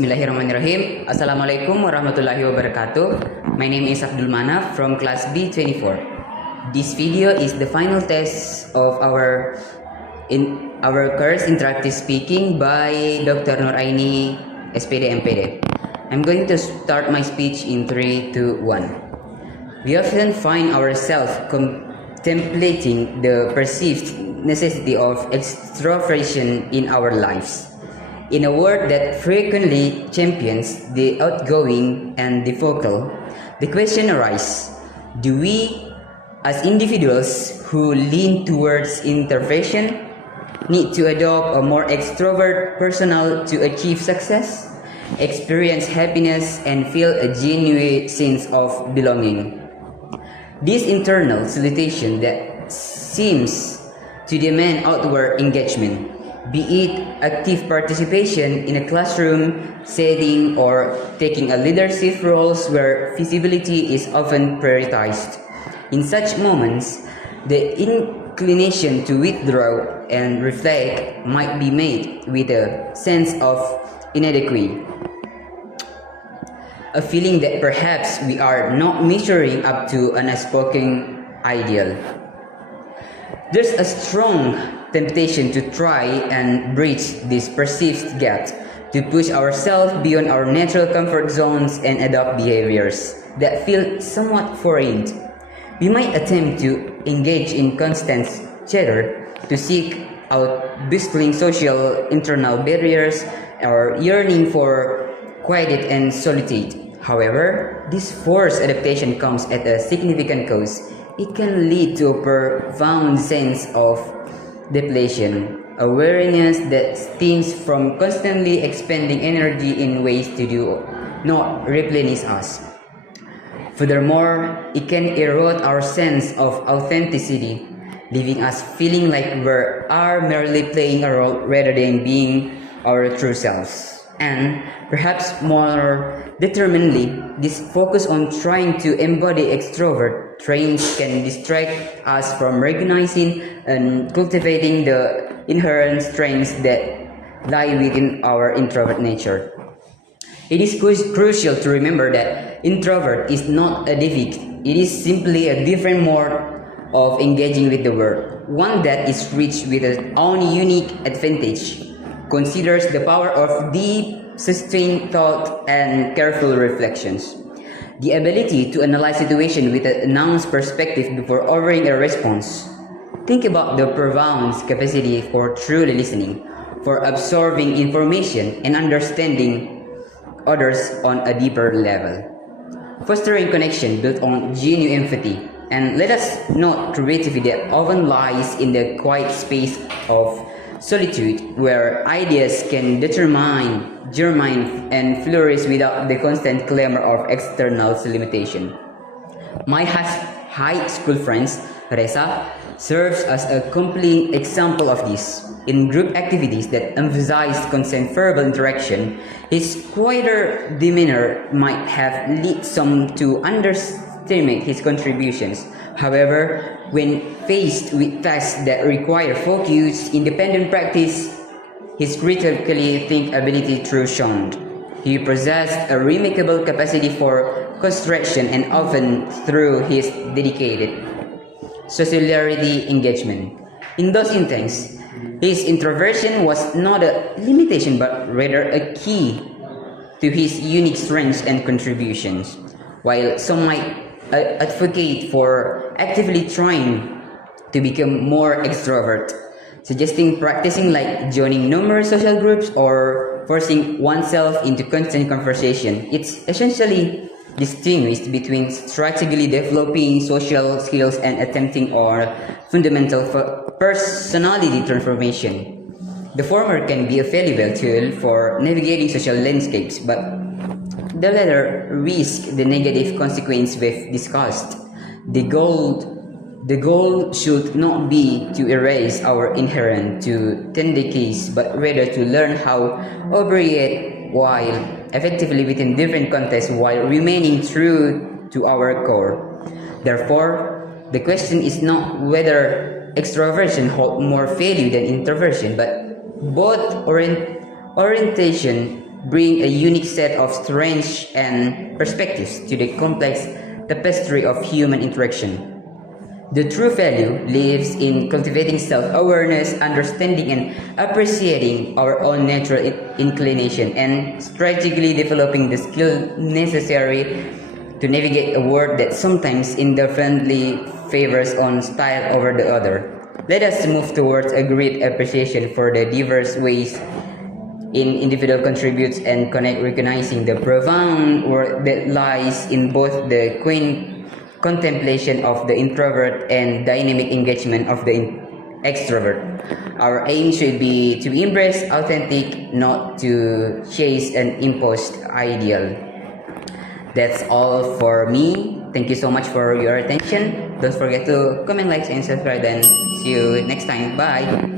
Bismillahirrahmanirrahim. Assalamualaikum warahmatullahi wabarakatuh. My name is Abdul Manaf from class B24. This video is the final test of our course interactive speaking by Dr. Nur Aeni, S.Pd, M.Pd. I'm going to start my speech in 3, 2, 1. We often find ourselves contemplating the perceived necessity of extroversion in our lives. In a world that frequently champions the outgoing and the vocal, the question arises, do we, as individuals who lean towards introversion, need to adopt a more extrovert persona to achieve success, experience happiness, and feel a genuine sense of belonging? This internal salutation that seems to demand outward engagement, be it active participation in a classroom setting or taking a leadership roles where visibility is often prioritized. In such moments, the inclination to withdraw and reflect might be made with a sense of inadequacy, a feeling that perhaps we are not measuring up to an unspoken ideal. There's a strong temptation to try and bridge this perceived gap, to push ourselves beyond our natural comfort zones and adopt behaviors that feel somewhat foreign. We might attempt to engage in constant chatter, to seek out bustling social internal barriers, or yearning for quiet and solitude. However, this forced adaptation comes at a significant cost. It can lead to a profound sense of depletion, a weariness that stems from constantly expending energy in ways to do not replenish us. Furthermore, it can erode our sense of authenticity, leaving us feeling like we are merely playing a role rather than being our true selves. And perhaps more determinedly, this focus on trying to embody extrovert traits can distract us from recognizing and cultivating the inherent strengths that lie within our introvert nature. It is crucial to remember that introvert is not a defect. It is simply a different mode of engaging with the world, one that is rich with its own unique advantage, considers the power of deep, sustained thought and careful reflections, the ability to analyze situation with an announced perspective before offering a response. Think about the profound capacity for truly listening, for absorbing information and understanding others on a deeper level, fostering connection built on genuine empathy. And let us note creativity that often lies in the quiet space of solitude, where ideas can germine and flourish without the constant clamor of external limitation. My high school friend, Reza, serves as a complete example of this. In group activities that emphasize constant verbal interaction, his quieter demeanor might have led some to underestimate his contributions. However, when faced with tasks that require focused, independent practice, his critically think ability truly shone. He possessed a remarkable capacity for construction and often through his dedicated sociality engagement. In those instances, his introversion was not a limitation but rather a key to his unique strengths and contributions. While some might advocate for actively trying to become more extrovert, suggesting practicing like joining numerous social groups or forcing oneself into constant conversation, it's essentially distinguished between strategically developing social skills and attempting on fundamental personality transformation. The former can be a valuable tool for navigating social landscapes, but the latter risks the negative consequence we've discussed. The goal should not be to erase our inherent tendencies, but rather to learn how to operate while effectively within different contexts while remaining true to our core. Therefore, the question is not whether extroversion holds more value than introversion, but both orientation bring a unique set of strengths and perspectives to the complex tapestry of human interaction. The true value lives in cultivating self-awareness, understanding and appreciating our own natural inclination, and strategically developing the skill necessary to navigate a world that sometimes indifferently favors one style over the other. Let us move towards a great appreciation for the diverse ways in individual contributes and connect, recognizing the profound work that lies in both the quaint contemplation of the introvert and dynamic engagement of the extrovert. Our aim should be to embrace authentic, not to chase an imposed ideal. That's all for me. Thank you so much for your attention. Don't forget to comment, like, and subscribe, and see you next time. Bye.